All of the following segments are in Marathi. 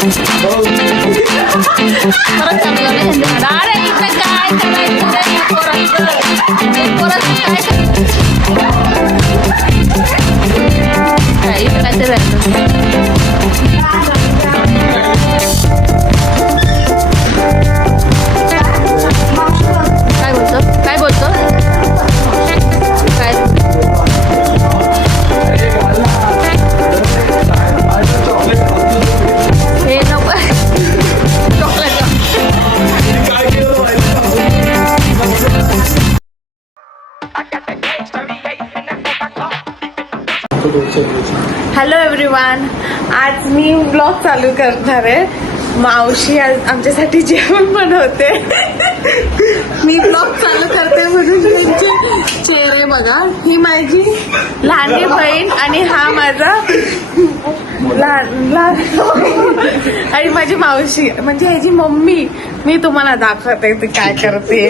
परत चालू झालं ह्यांचं. अरे इकडे काय करायचं रे या पोरांचं? या पोरांचं काय इकडे काय ते राहायचं. काय बोलतो काय बोलतो काय हे नको चॉकलेट. हॅलो एव्हरीवन, आज मी ब्लॉग चालू करणार आहे. मावशी आज आमच्यासाठी जेवण बनवते. मी ब्लॉग चालू करते म्हणून त्यांचे चेहरे बघा. ही माझी लहानी बहीण आणि हा माझा लहान आणि माझी मावशी म्हणजे ह्याची मम्मी. मी तुम्हाला दाखवते ती काय करते.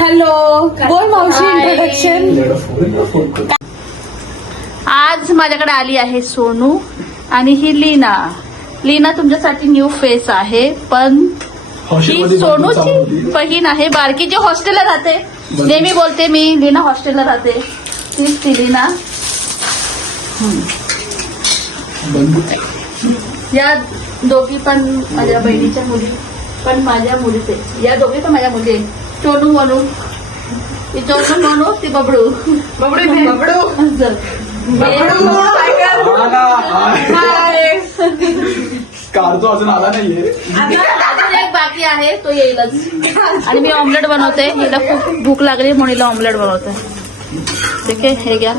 हॅलो बोल मावशी, इंट्रोडक्शन. आज माझ्याकडे आली आहे सोनू आणि ही लीना. लीना तुमच्यासाठी न्यू फेस आहे, पण ही सोनूची बहीण आहे बारकी, जी हॉस्टेलला राहते. नेहमी बोलते मी लीना हॉस्टेलला राहते. तीच ती लीना. या दोघी पण माझ्या बहिणीच्या मुली, पण माझ्या मुलीच आहे. या दोघी पण माझ्या मुली आहे. सोनू म्हणू ती सोनू म्हणू ती बबडू कारतो अजून आला नाहीये. अजून एक बाकी आहे, तो येईलच. आणि मी ऑमलेट बनवते. हिला खूप भूक लागली म्हणून हिला ऑमलेट बनवते. ठीक आहे, हे घ्या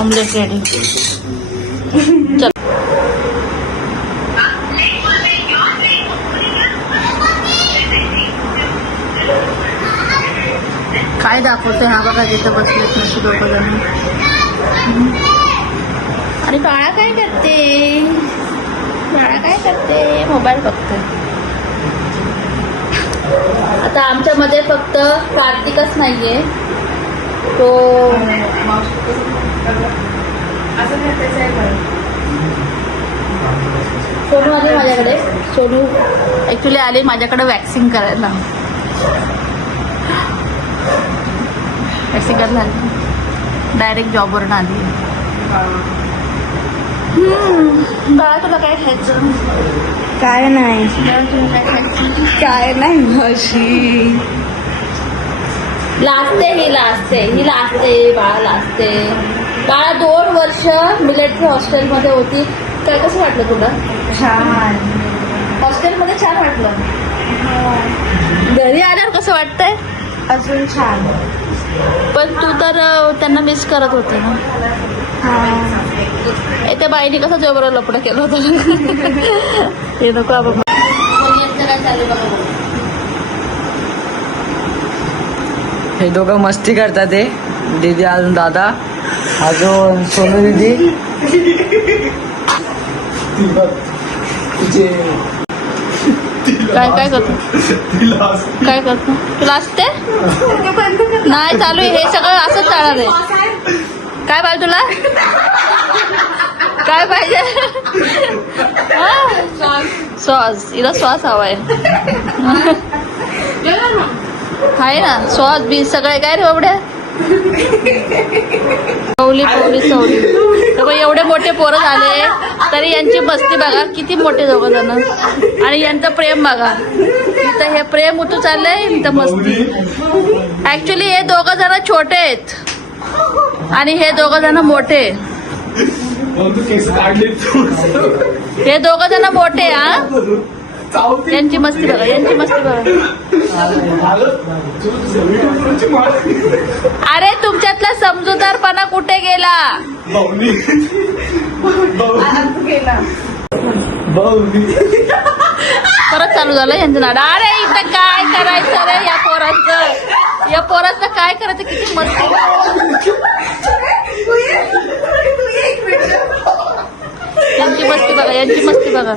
ऑमलेट रेडी. चल काय दाखवते. हा बघा जिथं बसलेत नशी दोघं जण. आणि बाळा काय करते? बाळा काय करते? मोबाईल बघते. आता आमच्यामध्ये फक्त कार्तिकच नाहीये. तो सोनू आली माझ्याकडे. सोनू ऍक्च्युली आली माझ्याकडे वॅक्सिंग करायला. वॅक्सिंग करायला आली. डायरेक्ट जॉबवरून आली. बाळा तुला काय खायचं? काय नाही, बाळा तुला काय खायचं? काय नाही मावशी. लाजते ही लाजते बाळा लाजते. बाळा 2 वर्ष मिलिटरी हॉस्टेलमध्ये होती. काय कसं वाटलं तुला? छान. हॉस्टेलमध्ये छान वाटलं. घरी आल्यावर कसं वाटतंय? अजून छान. पण तू तर त्यांना मिस करत होते ना. त्या बाईने कसं जोबरोबर लपडं केलं होतं. हे नको बाबा. काय चालू बघा. हे दोघं मस्ती करतात. ते दीदी अजून दादा अजून सोनू दीदी. काय काय करतो? काय करतो? तुला असते नाही चालू आहे. हे सगळं असंच चालणार आहे. काय पाहिजे तुला? काय पाहिजे? सॉस. हिला सॉस हवाय. आहे ना सॉस बी सगळे. काय रे बाबड्या? चवली तर एवढे मोठे पोरं झाले तरी यांची मस्ती बघा. किती मोठे दोघं जण. आणि यांचं प्रेम बघा. इथं हे प्रेम उतू चाललंय, इथं मस्ती. ऍक्च्युली हे दोघं जण छोटे आहेत आणि हे दोघं जण मोठे. हे दोघं जण मोठे. यांची मस्ती बघा. अरे तुमच्यातला समजूतदारपणा कुठे गेला? परत चालू झालं यांचं नाड. अरे इथं काय करायचं रे या पोराचं? काय करायचं? किती मस्ती. यांची मस्ती बघा.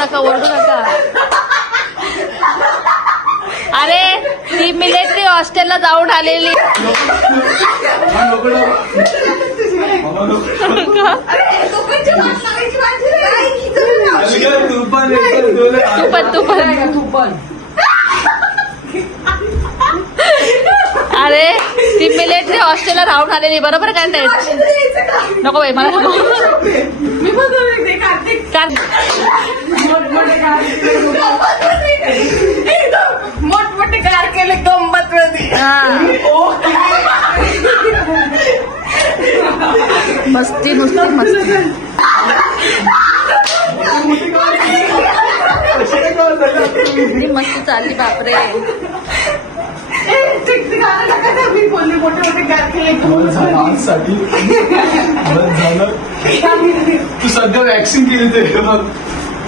ओरडू नका. अरे ती मिलिटरी हॉस्टेलला जाऊन आलेली. तू पण अरे ती मिलिटरी हॉस्टेलला राहून आलेली बरोबर काय नाही. नको बाई मला नको. मी बनवते कार्तिक. मोठमोठे कार केले गंमत मध्ये. मस्ती नुसती मस्ती. किती मस्ती चालली बापरे. मी बोलली मोठे मोठे कार केले. आजसाठी झालं. तू सध्या वॅक्सिन केली ते मग.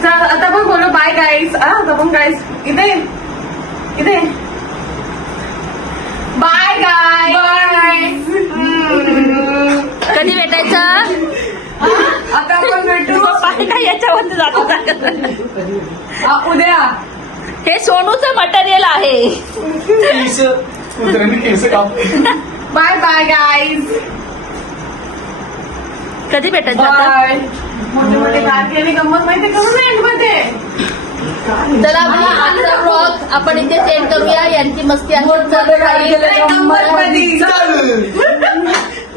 चल आता पण बोलो बाय गाईज. आता पण गाईज इथे इथे बाय गाय. कधी भेटायचं. आता आपण भेटू. पाय काय याच्यावरती जातो. उद्या. हे सोनूचं मटेरियल आहे. केस कुत्र्याने केस काप. Bye bye guys. कधी भेटायचं आता. बाय. मोठे मोठे कार केले गंमत माहिती करून एंड मध्ये. चला मग आजचा ब्लॉग आपण इथे सेंड करूया. यांची मस्ती अशीच चालू राहील. गंमत मध्ये.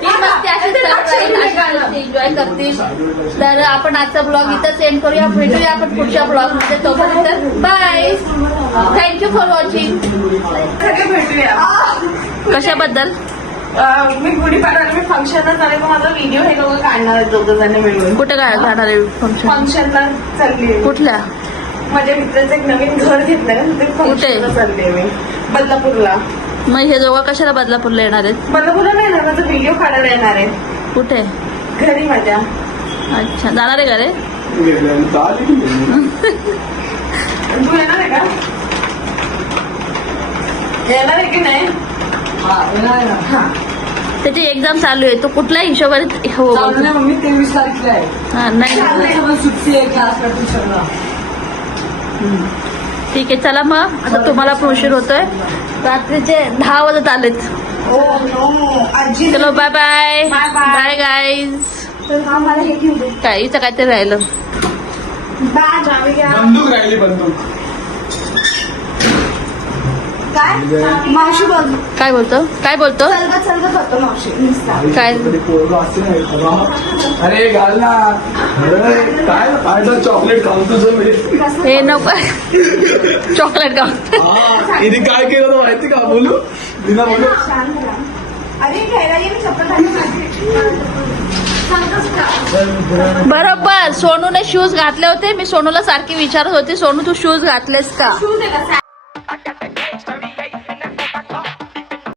ती मस्ती अशीच चालू राहील. एन्जॉय करतील. तर आपण आजचा ब्लॉग इथं सेंड करूया. भेटूया आपण पुढच्या ब्लॉग मध्ये. तोपर्यंत बाय. Thank you for watching. सगळे भेटूया. कशाबद्दल. मी गुढीपाडव्याला मी फंक्शनला चालले मग माझा व्हिडिओ हे लोक काढणार आहेत दोघं जण मिळून. कुठे काय जाणार आहे फंक्शन. फंक्शनला चालली. कुठल्या. माझ्या मित्राचं एक नवीन घर घेतलंय ना ते फंक्शनला चालले मी बदलापूरला. मग हे दोघं कशाला बदलापूरला येणार आहेत. बदलापूरला नाही ना माझा व्हिडिओ काढायला येणार आहे. कुठे. घरी माझ्या. अच्छा जाणार आहे का रे. तू येणार आहे का. येणार आहे की नाही. त्याची एक्झाम चालू आहे. तो कुठल्या हिशोबाने हो मम्मी 23 तारखेला आहे. हा, नाही सुट्टी आहे क्लासला ट्युशनला. ठीक आहे चला मग आता तुम्हाला पण उशीर होतोय. रात्रीचे 10 वाजत आलेत. चलो bye bye. Bye bye. Bye guys. काय इथं काहीतरी राहिलं. बंदूक राहिली बंदूक. मावशी बघ. काय बोलतो. करतो मावशी. काय पोरं असते ना. अरे घाल ना. अरे काय फायदा चॉकलेट खाऊन तुझं मी. हे नको. चॉकलेट का. हिने काय केलं तर माहिती का. बोलू दिना बोलू. अरे घ्यायला ये मी चप्पल. बरोबर. सोनूने शूज घातले होते. मी सोनूला सारखी विचारत होती सोनू तू शूज घातलेस का.